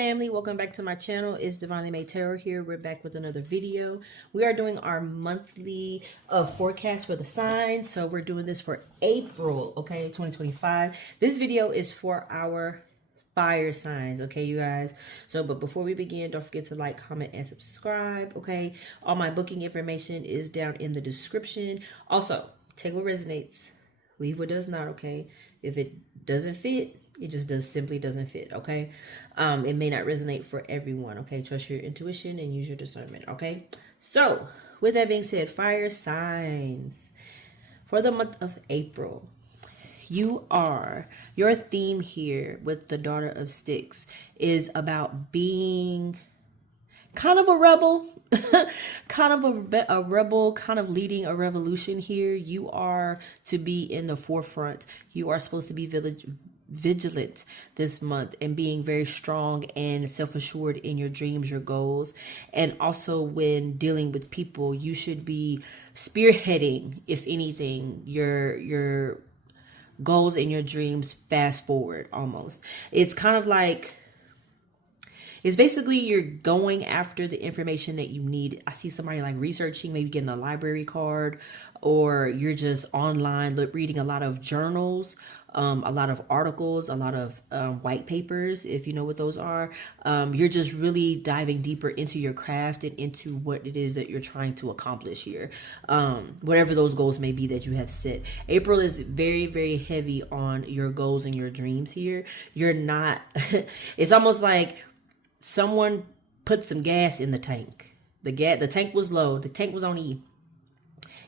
family, welcome back to my channel. It's Divinely Made Tarot here. We're back with another video. We are doing our monthly forecast for the signs. So we're doing this for April, okay, 2025. This video is for our fire signs, okay, you guys. So but before we begin, don't forget to like, comment, and subscribe, okay? All my booking information is down in the description. Also, take what resonates, leave what does not, okay? If it doesn't fit, it just simply doesn't fit, okay? It may not resonate for everyone, okay? Trust your intuition and use your discernment, okay? So with that being said, fire signs for the month of April. Your theme here with the Daughter of Sticks is about being kind of a rebel, kind of a rebel, kind of leading a revolution here. You are to be in the forefront. You are supposed to be vigilant this month and being very strong and self-assured in your dreams, your goals. And also when dealing with people, you should be spearheading, if anything, your goals and your dreams fast forward almost. It's kind of like, it's basically you're going after the information that you need. I see somebody like researching, maybe getting a library card, or you're just online reading a lot of journals, a lot of articles, a lot of white papers, if you know what those are. You're just really diving deeper into your craft and into what it is that you're trying to accomplish here. Whatever those goals may be that you have set. April is very, very heavy on your goals and your dreams here. You're not, it's almost like someone put some gas in the tank. The tank was low. The tank was on E.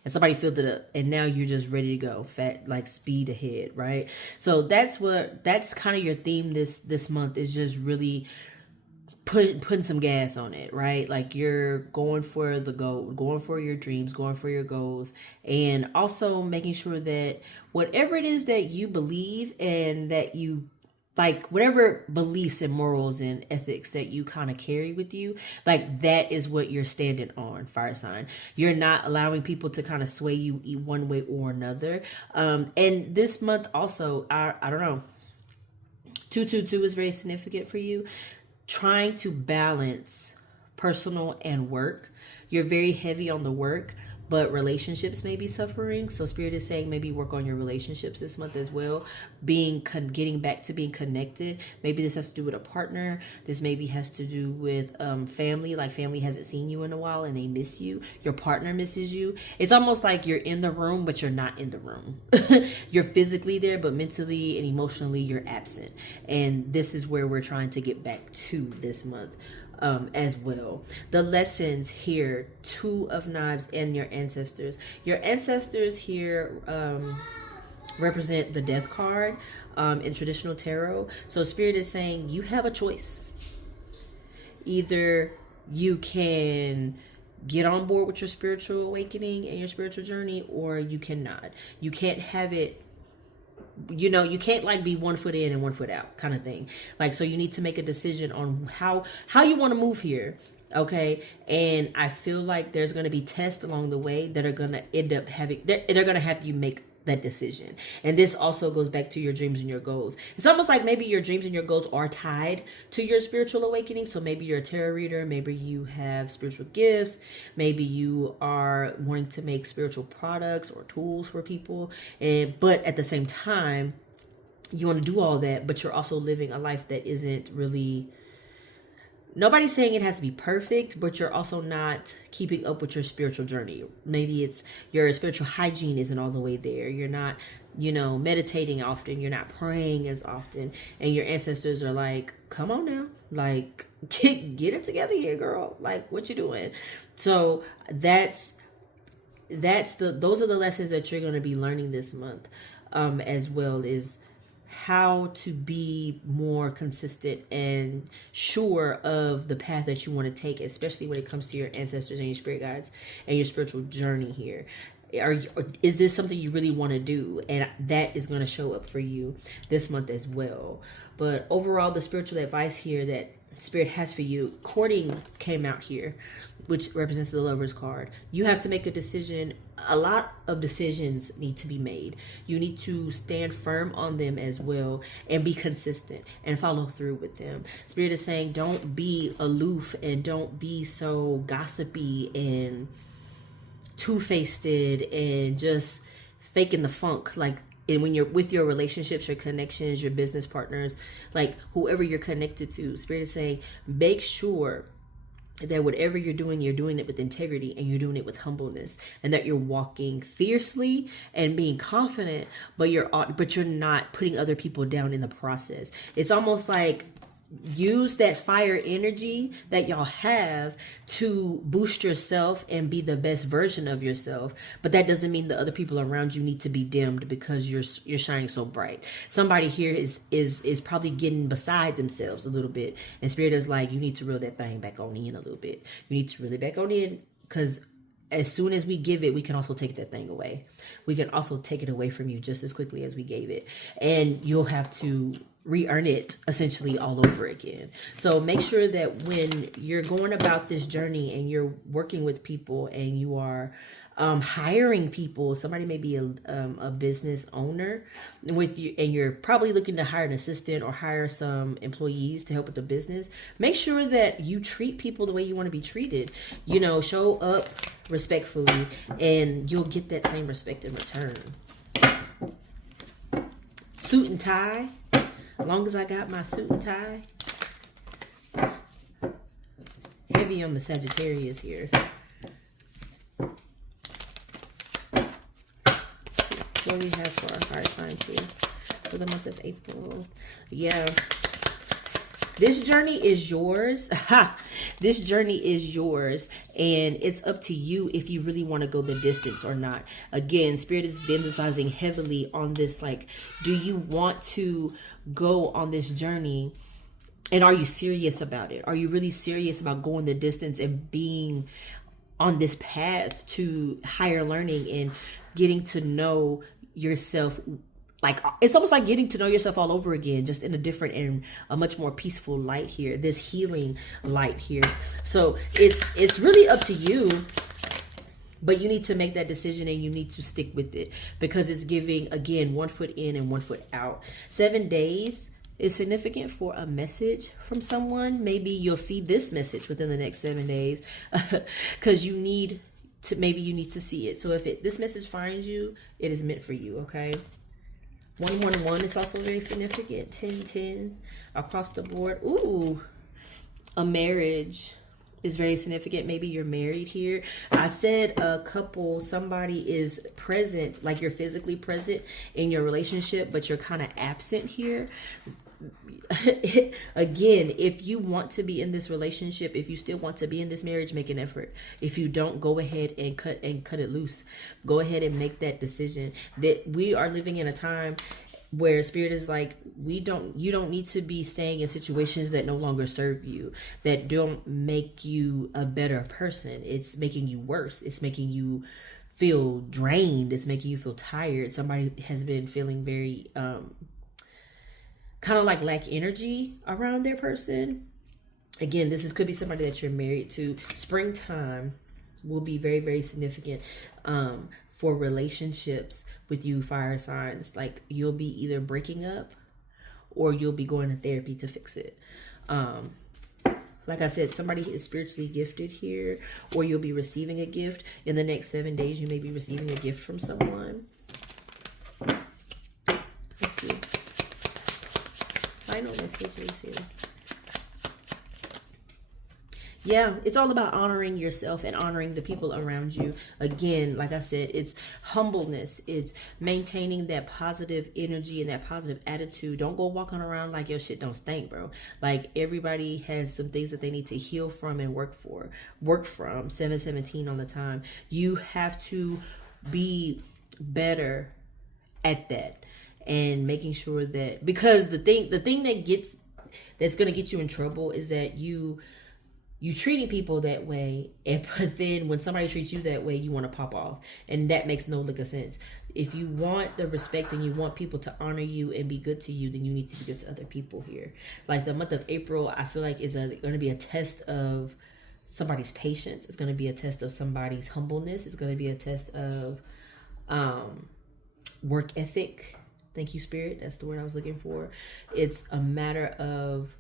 And somebody filled it up. And now you're just ready to go. Like speed ahead, right? So that's kind of your theme this month, is just really putting some gas on it, right? Like you're going for the goal, going for your dreams, going for your goals, and also making sure that whatever it is that you believe and that you like, whatever beliefs and morals and ethics that you kind of carry with you, like that is what you're standing on, fire sign. You're not allowing people to kind of sway you one way or another. And this month also, I don't know, 222 is very significant for you. Trying to balance personal and work. You're very heavy on the work, but relationships may be suffering. So Spirit is saying maybe work on your relationships this month as well. Getting back to being connected. Maybe this has to do with a partner. This maybe has to do with family. Like family hasn't seen you in a while and they miss you. Your partner misses you. It's almost like you're in the room, but you're not in the room. You're physically there, but mentally and emotionally you're absent. And this is where we're trying to get back to this month. As well. The lessons here, Two of Knives and your ancestors. Your ancestors here represent the Death card in traditional tarot. So Spirit is saying you have a choice. Either you can get on board with your spiritual awakening and your spiritual journey, or you cannot. You can't have it, you know, you can't like be 1 foot in and 1 foot out kind of thing. Like, so you need to make a decision on how you want to move here. Okay. And I feel like there's going to be tests along the way that are going to end up having, they're going to have you make that decision. And this also goes back to your dreams and your goals. It's almost like maybe your dreams and your goals are tied to your spiritual awakening. So maybe you're a tarot reader, maybe you have spiritual gifts, maybe you are wanting to make spiritual products or tools for people, but at the same time you want to do all that, but you're also living a life that isn't really, nobody's saying it has to be perfect, but you're also not keeping up with your spiritual journey. Maybe it's your spiritual hygiene isn't all the way there. You're not, you know, meditating often. You're not praying as often. And your ancestors are like, come on now. Like, get it together here, girl. Like, what you doing? So those are the lessons that you're going to be learning this month, as well, is how to be more consistent and sure of the path that you want to take, especially when it comes to your ancestors and your spirit guides and your spiritual journey here. Is this something you really want to do? And that is going to show up for you this month as well. But overall, the spiritual advice here that Spirit has for you. Courting came out here, which represents the Lover's card. You have to make a decision. A lot of decisions need to be made. You need to stand firm on them as well and be consistent and follow through with them. Spirit is saying don't be aloof and don't be so gossipy and two-faced and just faking the funk. Like, and when you're with your relationships, your connections, your business partners, like whoever you're connected to, Spirit is saying, make sure that whatever you're doing it with integrity and you're doing it with humbleness, and that you're walking fiercely and being confident, but you're not putting other people down in the process. It's almost like use that fire energy that y'all have to boost yourself and be the best version of yourself, but that doesn't mean the other people around you need to be dimmed because you're shining so bright. Somebody here is probably getting beside themselves a little bit, and Spirit is like, you need to reel that thing back on in a little bit. You need to reel it back on in, because as soon as we give it, we can also take that thing away. We can also take it away from you just as quickly as we gave it, and you'll have to re-earn it essentially all over again. So make sure that when you're going about this journey and you're working with people and you are hiring people, somebody may be a business owner with you, and you're probably looking to hire an assistant or hire some employees to help with the business. Make sure that you treat people the way you want to be treated. You know, show up respectfully and you'll get that same respect in return. Suit and tie. As long as I got my suit and tie. Heavy on the Sagittarius here. Let's see what we have for our fire signs here for the month of April. Yeah. This journey is yours. This journey is yours, and it's up to you if you really want to go the distance or not. Again, Spirit is emphasizing heavily on this, like, do you want to go on this journey, and are you serious about it? Are you really serious about going the distance and being on this path to higher learning and getting to know yourself? Like, it's almost like getting to know yourself all over again, just in a different and a much more peaceful light here, this healing light here. So it's really up to you, but you need to make that decision and you need to stick with it, because it's giving, again, 1 foot in and 1 foot out. 7 days is significant for a message from someone. Maybe you'll see this message within the next 7 days because you need to see it. So if this message finds you, it is meant for you, okay? 111 is also very significant. 1010 across the board. Ooh, a marriage is very significant. Maybe you're married here. I said a couple, somebody is present, like you're physically present in your relationship, but you're kind of absent here. Again, if you want to be in this relationship, if you still want to be in this marriage, make an effort. If you don't, go ahead and cut it loose. Go ahead and make that decision. That we are living in a time where Spirit is like, you don't need to be staying in situations that no longer serve you, that don't make you a better person. It's making you worse. It's making you feel drained. It's making you feel tired. Somebody has been feeling very kind of like lack energy around their person. Again, could be somebody that you're married to. Springtime will be very, very significant for relationships with you fire signs. Like, you'll be either breaking up or you'll be going to therapy to fix it. Like I said, somebody is spiritually gifted here, or you'll be receiving a gift. In the next 7 days, you may be receiving a gift from someone. Let's see. Final messages here. Yeah, it's all about honoring yourself and honoring the people around you. Again, like I said, it's humbleness. It's maintaining that positive energy and that positive attitude. Don't go walking around like your shit don't stink, bro. Like, everybody has some things that they need to heal from and work from. 717 on the time. You have to be better at that, and making sure that, because the thing that's going to get you in trouble is that you you treating people that way, and but then when somebody treats you that way, you want to pop off, and that makes no lick of sense. If you want the respect and you want people to honor you and be good to you, then you need to be good to other people here. Like the month of April, I feel like is going to be a test of somebody's patience. It's going to be a test of somebody's humbleness. It's going to be a test of work ethic. Thank you, Spirit. That's the word I was looking for. It's a matter of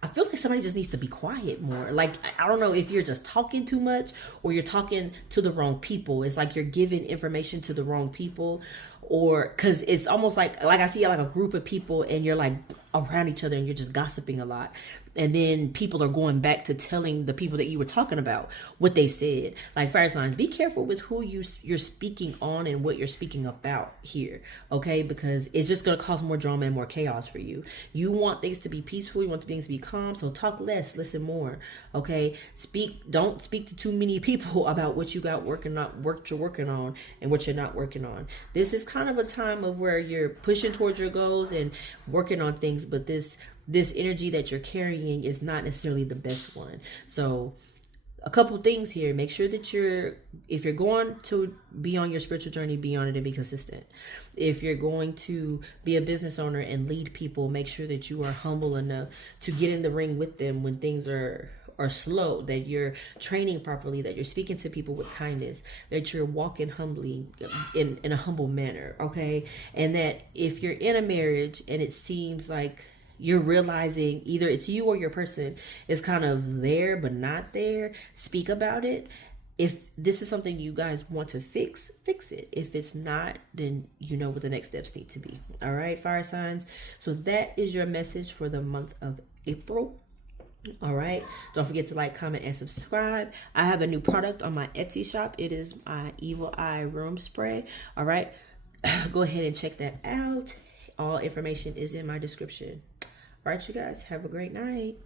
I feel like somebody just needs to be quiet more. Like, I don't know if you're just talking too much or you're talking to the wrong people. It's like you're giving information to the wrong people, or because it's almost like I see like a group of people and you're like around each other and you're just gossiping a lot. And then people are going back to telling the people that you were talking about what they said. Like fire signs, be careful with who you're speaking on and what you're speaking about here, okay? Because it's just going to cause more drama and more chaos for you. You want things to be peaceful. You want things to be calm. So talk less, listen more, okay? Don't speak to too many people about what you got working on, what you're working on and what you're not working on. This is kind of a time of where you're pushing towards your goals and working on things, but this energy that you're carrying is not necessarily the best one. So a couple things here. Make sure that if you're going to be on your spiritual journey, be on it and be consistent. If you're going to be a business owner and lead people, make sure that you are humble enough to get in the ring with them when things are slow, that you're training properly, that you're speaking to people with kindness, that you're walking humbly in a humble manner, okay? And that if you're in a marriage and it seems like you're realizing either it's you or your person is kind of there but not there, speak about it. If this is something you guys want to fix it. If it's not, then you know what the next steps need to be. All right, fire signs. So that is your message for the month of April. All right, don't forget to like, comment, and subscribe. I have a new product on my Etsy shop. It is my Evil Eye Room Spray. All right, go ahead and check that out. All information is in my description. All right, you guys, have a great night.